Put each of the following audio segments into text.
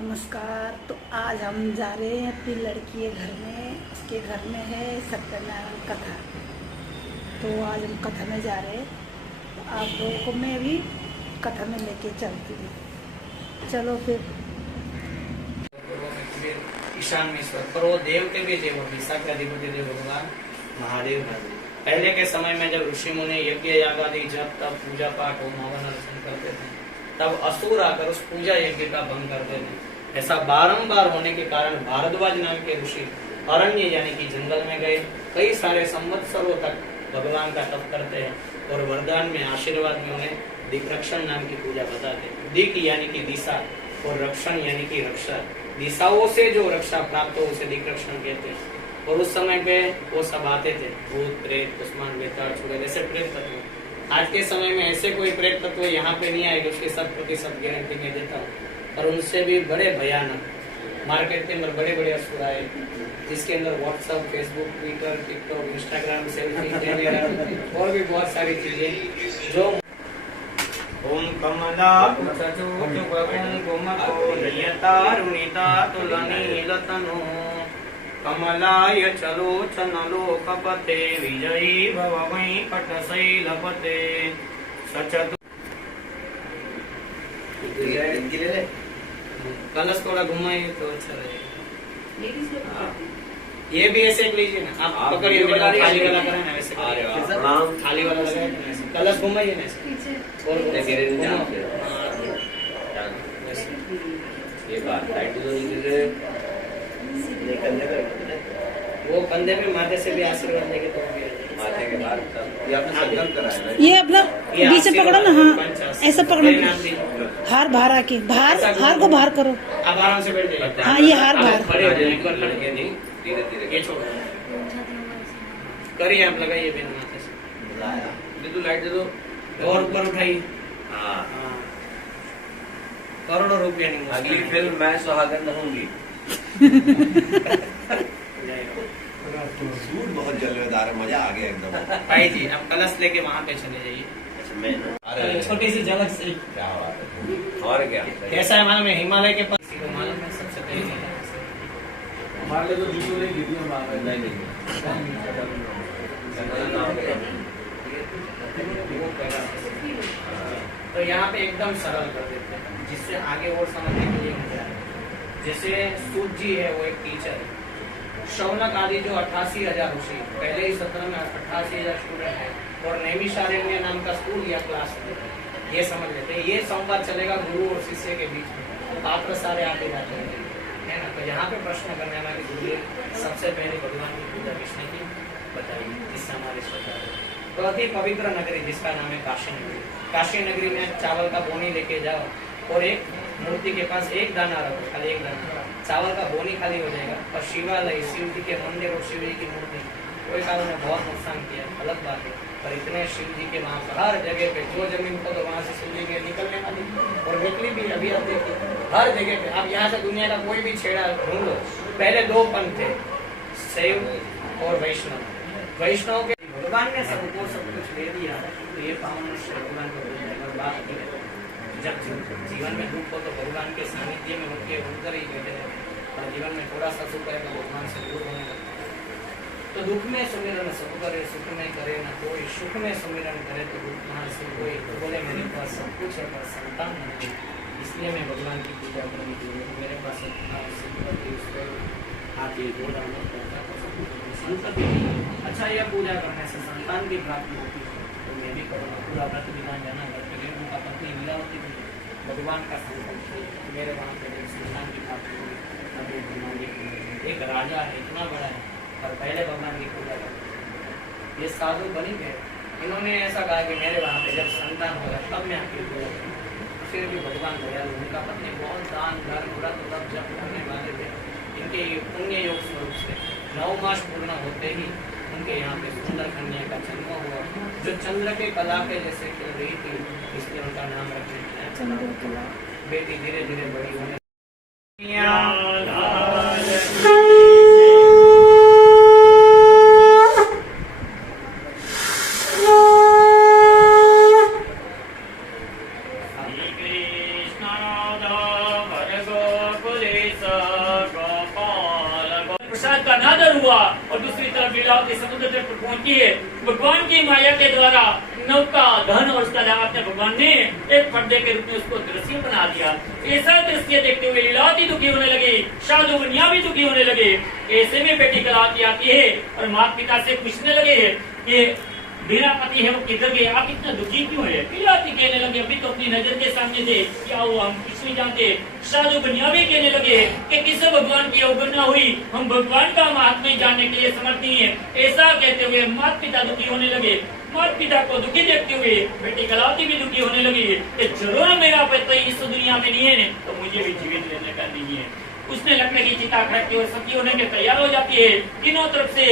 नमस्कार। तो आज हम जा रहे हैं अपनी लड़की के घर में। उसके घर में है सत्यनारायण कथा। तो आज हम कथा में जा रहे हैं। तो आप लोगों को मैं भी कथा में लेके चलती हूँ। चलो फिर। ईशान में पर वो देवते भी थे, वो दिशा के अधिपति थे भगवान महादेव। पहले के समय में जब ऋषि मुनि यज्ञ याग आदि जब तब पूजा पाठ होम हवन अर्चन करते थे, तब असुर आकर उस पूजा यज्ञ का भंग करते थे। ऐसा बारंबार होने के कारण भारद्वाज नाम के ऋषि अरण्य यानी कि जंगल में गए। कई सारे संवत्सरों तक भगवान का तप करते हैं और वरदान में आशीर्वाद में उन्हें दिक्रक्षण नाम की पूजा बताते हैं। दिक यानी कि दिशा और रक्षण यानी कि रक्षा। दिशाओं से जो रक्षा प्राप्त हो उसे दिक्रक्षण कहते हैं। और उस समय पे वो सब आते थे, भूत प्रेत कुष्मांड बेताल चुड़ैल ऐसे प्रेत तत्व। आज के समय में ऐसे कोई प्रेत तत्व यहाँ पे नहीं आएगा, उसकी 100% गारंटी मैं देता हूँ। और उनसे भी बड़े भयानक मार्केट के अंदर बड़े बड़े असुर आए, जिसके अंदर WhatsApp, Facebook, Twitter, TikTok, Instagram, selfie, Telegram और भी बहुत सारी चीजें जो ओम कमला कमलाय चलोचन लोकपते विजयी भव वेंकटशैलपते सचतु। कलश थोड़ा घुमाइए तो अच्छा रहेगा। ये भी ऐसे लीजिए ना, आप पकड़िए, खाली वाला करें ना वैसे, खाली वाला लगाए कलश घुमाइए ना ये बात। वो कंधे पे माथे से भी आशीर्वाद लेके तो माथे के बाद ये अपना बीच से पकड़ो ना। हाँ ऐसा पकड़ो, हार बाहर आके बाहर, हार को बाहर करो। आप आराम से बैठ जाइए। हाँ ये हार बाहर धीरे धीरे ये छोड़ो, करिए आप, लगाइए बिन माथे से। दे दो लाइट, दे दो और ऊपर उठाइए। हाँ करोड़ों रुपया नहीं। अगली फिल्म मैं सुहागन रहूंगी। सूट बहुत जलवेदार है, मजा आ गया एकदम। भाई जी अब कलश लेके वहाँ पे चले जाइए। छोटी सी झलक से क्या बात है। और क्या कैसा है मालूम है, हिमालय के पास मालूम है सबसे पहले हमारे लिए तो जूतों नहीं गिरी हमारे नहीं तो यहाँ पे एकदम सरल कर देते हैं, जिससे आगे और समझने के लिए मजा आए। जैसे सूत जी है, वो एक टीचर है। शौनक आदि जो 88,000 ऋषि, पहले ही सत्र में 88,000 स्टूडेंट है और नैमिषारण्य नाम का स्कूल या क्लास है। ये समझ लेते हैं, ये संवाद चलेगा गुरु और शिष्य के बीच में। तो पात्र सारे आते जाते हैं, है ना। तो यहाँ पे प्रश्न करने वाला कि गुरु सबसे पहले भगवान की पूजा किसने की बताइए, जिससे हमारे श्रद्धा है। तो अति पवित्र नगरी जिसका नाम है काशी नगरी। काशी नगरी में चावल का बोनी लेके जाओ और एक मूर्ति के पास एक दाना रखो, खाली एक दाना। चावल का बोनी खाली हो जाएगा। और शिवालय, शिव जी के मंदिर और शिव जी की मूर्ति कोई कारण ने बहुत नुकसान किया, अलग बात है। पर इतने शिव जी के वहाँ पर हर जगह पे जो जमीन को तो वहाँ से शिव जी के निकलने वाली और निकली भी। अभी आप देखिए हर जगह पे, आप यहाँ से दुनिया का कोई भी छेड़ा ढूंढो, पहले दो पंथ थे, शैव और वैष्णव। वैष्णव के भगवान ने सबको सब कुछ दे दिया, तो ये पावन भगवान को बात की है। जब जीवन में दुख हो तो भगवान के सानिध्य में उनके उनकर ही बैठे हैं, और जीवन में थोड़ा सा सुख है तो भगवान से दूर होने लगता है। तो दुख में सुमिरन सब करे, सुख में करे न कोई, सुख में सुमिरन करे तो दुख कहाँ से कोई। तो बोले मेरे पास सब कुछ है पर संतान नहीं, इसलिए मैं भगवान की पूजा करने के लिए मेरे पास संतति। अच्छा यह पूजा करने से संतान की प्राप्ति होती है, तो मैं भी करूँगा। पूरा व्रत विधान जाना, उनका पत्नी मिला होती थी, भगवान का संकल्प मेरे वहाँ पे संतान की प्राप्ति हुई। एक राजा है, इतना बड़ा है, पर पहले भगवान की पूजा करते। ये साधु बनी गए, इन्होंने ऐसा कहा कि मेरे वहाँ पे जब संतान होगा तब मैं आपकी पूजा करूँगा। फिर भी भगवान दयालु, उनका पत्नी बहुत दान धर्म व्रत तब जब करने वाले थे। इनके पुण्य योग स्वरूप से 9 मास पूर्ण होते ही उनके यहाँ पे सुंदर कन्या का जन्म हुआ, जो चंद्र के कला के जैसे खिल रही थी, इसलिए उनका नाम रखने चंद्रकला। बेटी धीरे धीरे बड़ी होने कृष्ण प्रसाद का अनादर हुआ और दूसरी तरफ लीलावती समुद्र तट पर पहुंची है। भगवान की माया के द्वारा नौका धन और उसका दाम अपने भगवान ने एक पर्दे के रूप में उसको दृश्य बना दिया। ऐसा दृश्य देखते हुए लीलावती दुखी होने लगे, साधु बनिया भी दुखी होने लगे। ऐसे में बेटी कलावती आती है और माता पिता से पूछने लगे कि मेरा पति है वो किधर गए, आप इतना दुखी क्यों है? लीलावती कहने लगे अभी तो अपनी नजर के सामने थे, क्या हुआ हम कुछ नहीं जानते। साधु बनिया भी कहने लगे कि किसे भगवान की अवगणना हुई, हम भगवान का महात्म्य जानने के लिए समर्थ नहीं है। ऐसा कहते हुए माता पिता दुखी होने लगे। माता पिता को दुखी देखते हुए बेटी कलावती भी दुखी होने लगी कि जरूर मेरा पति इस दुनिया में नहीं है तो मुझे भी जीवित रहने का नहीं है। उसने लकड़ी की चिता खड़कती हुई सती होने के तैयार हो जाती है। तीनों तरफ से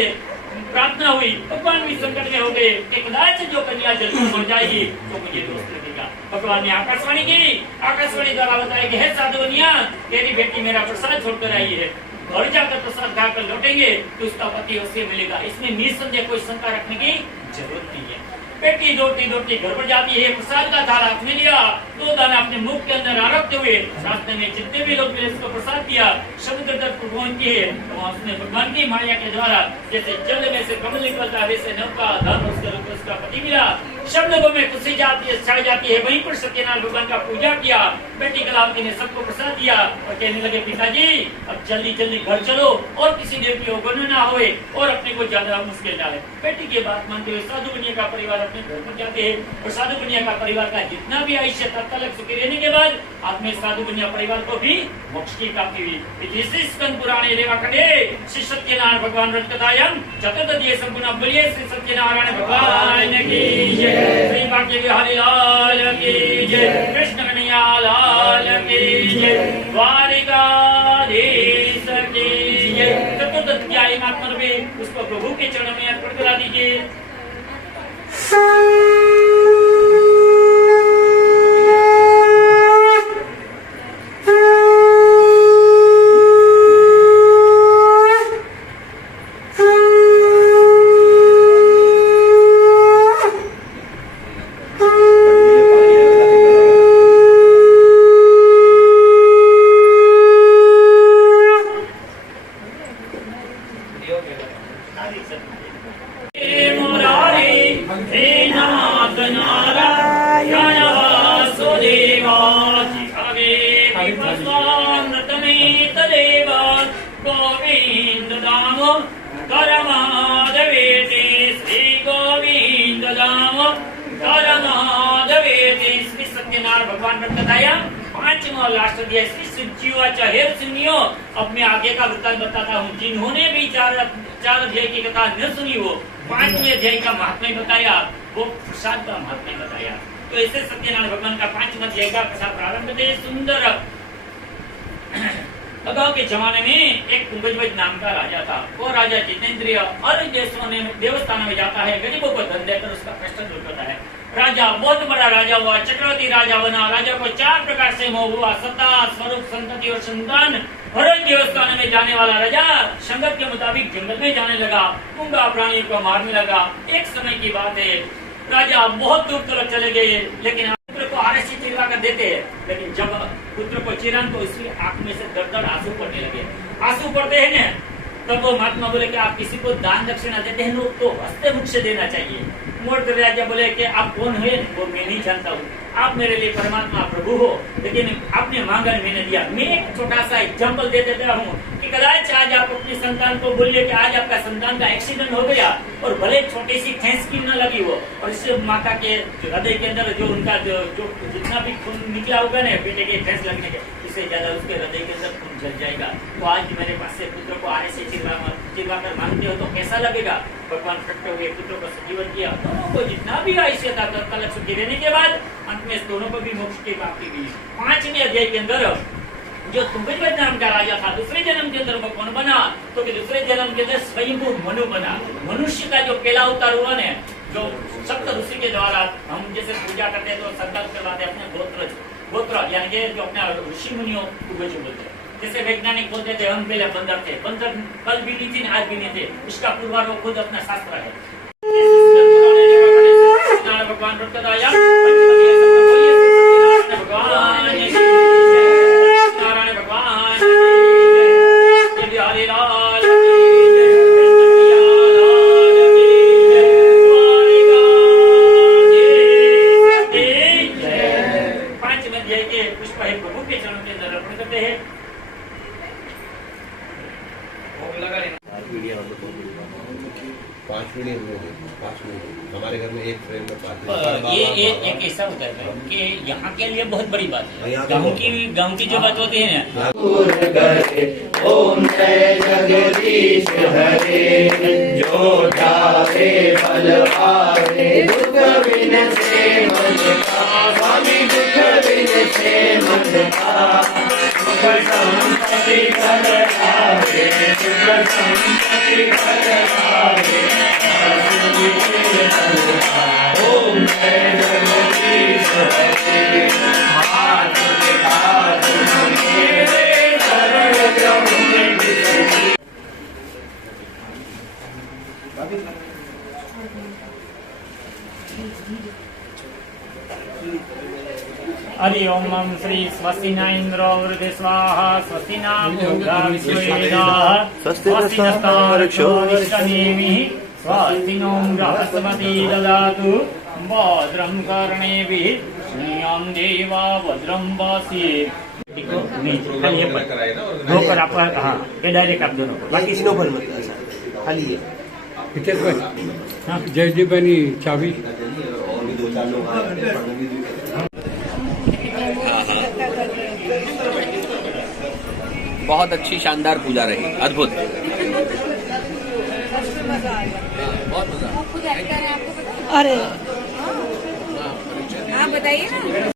प्रार्थना हुई, भगवान भी संकट में हो गए कि कदाच जो कन्या जल्दी मर जाएगी तो मुझे दोस्त लगेगा। भगवान ने आकाशवाणी की, आकाशवाणी द्वारा बताया कि हे साधु बनिया, तेरी बेटी मेरा प्रसाद छोड़कर आई है, घर जाकर प्रसाद खाकर लौटेंगे तो उसका पति उससे मिलेगा, इसमें निसंदेह कोई शंका रखने की जरूरत नहीं है। बेटी दौड़ती दौड़ती घर पर जाती है, प्रसाद का थाला अपने लिया, 2 दाना अपने मुख के अंदर रखते हुए रास्ते में जितने भी लोग मिले उसको प्रसाद दिया। समुद्र तट पर पहुंची है तो वहाँ उसने भगवान की माया के द्वारा जैसे जल में से कमल निकलता है वैसे नौका धन उसका पति मिला। सब लोगों में खुशी छा जाती है। वहीं पर सत्यनारायण भगवान का पूजा किया। बेटी कलावती ने सबको प्रसाद दिया और कहने लगे पिताजी अब जल्दी जल्दी घर चलो और किसी देव की अवगणना ना होए और अपने को ज्यादा मुश्किल ना है। बेटी की बात मानते हुए साधु बनिया का परिवार अपने घर पर जाते हैं और साधु बनिया का परिवार का जितना भी आयुष्य तत्काल सुखी रहने के बाद आत्मे साधु बनिया परिवार को भी मोक्ष की प्राप्ति हुई। स्कंद पुराणे रेवाखंडे श्री सत्यनारायण भगवान व्रत कथायाम चतुर्दशीय संपूर्ण बोलिए श्री सत्यनारायण भगवान की जय, श्री भाग्य बिहारी लाल की जय, कृष्ण कन्हैया लाल की जय, द्वारिकाधीश की जय। चतुर्दशीय महात्मा में उसको प्रभु के चरणों में अर्पण करा दीजिए। भगवान व्रत कथायाम 5वां लास्ट अध्याय श्री सुजीवाचा हे सुनियो। अब मैं आगे का वृत्तांत बताता हूँ। जिन्होंने भी चार अध्याय की कथा न सुनी हो 5वें अध्याय का महात्म्य बताया, वो प्रसाद का महात्म्य बताया। तो ऐसे सत्यनारायण भगवान का 5वां अध्याय का कथा प्रारंभ थे सुंदर। अगाऊ के जमाने में एक कुंभजवज नाम का राजा था। वो राजा जितेंद्रिय और देवस्थानों में जाता है, गरीबों को धन देकर उसका कष्ट दूर करता है। राजा बहुत बड़ा राजा हुआ, चक्रवर्ती राजा बना। राजा को 4 प्रकार से मोह हुआ, सत्ता, स्वरूप, संतति और संतान। हर देवस्थान में जाने वाला राजा संगत के मुताबिक जंगल में जाने लगा, मूंगा प्राणी को मारने लगा। एक समय की बात है, राजा बहुत दूर तक चले गए, लेकिन पुत्र को आरसी चिरवा कर देते हैं। लेकिन जब पुत्र को चिरन तो इसलिए आंख में से दर आंसू पड़ने लगे। आंसू पड़ते हैं ना, तब वो महात्मा बोले कि आप किसी को दान दक्षिणा देते हैं लोग तो हंसते मुख से देना चाहिए। मूर्ख राजा बोले कि आप कौन है? वो मैं नहीं जानता हूँ, आप मेरे लिए परमात्मा प्रभु हो, लेकिन आपने मांगा मैंने दिया। मैं एक छोटा सा एग्जाम्पल दे देता हूँ कि कदाच आज आप अपनी संतान को बोलिए कि आज आपका संतान का एक्सीडेंट हो गया और भले छोटी सी ठेस क्यों न लगी हो, और इससे माता के हृदय के अंदर जो उनका जो जितना भी खून निकला होगा ना बेटे के ठेस लगने के, इससे ज्यादा उसके हृदय के अंदर खून जल जाएगा। तो आज मेरे पास से पुत्र को आने से चिरवा कर मांगते हो तो कैसा लगेगा? भगवान प्रकट हुए, पुत्र को सजीवन किया। दोनों को जितना भी आयुष्य था तत्काल सुखी रहने के बाद अंत में दोनों को भी मोक्ष की प्राप्ति हुई। 5वें अध्याय के अंदर जो कुंभजवज नाम का राजा था, दूसरे जन्म के अंदर वो कौन बना? तो कि दूसरे जन्म के अंदर स्वयंभू मनु बना। मनुष्य का जो पहला अवतार हुआ ने, जो सप्त ऋषि के द्वारा हम जैसे पूजा करते हैं तो संकल्प करवाते अपने गोत्र यानी कि जो अपने ऋषि मुनियों पूर्वज बोलते हैं। जैसे वैज्ञानिक बोलते थे हम पहले बंदर थे, बंदर कल भी नहीं थे आज भी नहीं थे, इसका पूर्वारोप खुद अपना शास्त्र है। भगवान व्रत कथायाम नारायण भगवान बिहारी लाल जल अर्पण करते हैं। भोग लगा लेना। 5 मिनट हमारे घर में एक फ्रेम में 5 ये एक ऐसा होता है कि यहाँ के लिए बहुत बड़ी बात है। यहाँ गाँव की जो बात होती है ना, ओम जय जगदीश हरे, जो जावे बल आवे, दुख विनसे मन का, स्वामी दुख विनसे मन का, सुख संपत्ति कर आवे, सुख संपत्ति कर आवे, ओम जय जगदीश हरे, हाथ के हाथ मेरे शरण प्रभु में विसरी। हरि ओम मम श्री स्वस्ति न इंद्रो वृद्धि स्वाहा, स्वस्ति न पूर्वा विश्वेदाः, स्वस्ति नस्तार्क्ष्यो अरिष्टनेमिः, स्वस्ति नो बृहस्पति ददातु, भद्रं कर्णेभिः शृणुयाम देवा भद्रं पश्येत्। खाली ये पर आप, हाँ ये डायरेक्ट आप दोनों को, बाकी किसी पर मत खाली है। हितेश भाई, जयदीप भाई चाबी। और भी 2-4 लोग आए हैं। बहुत अच्छी शानदार पूजा रही, अद्भुत। अरे आप बताइए ना।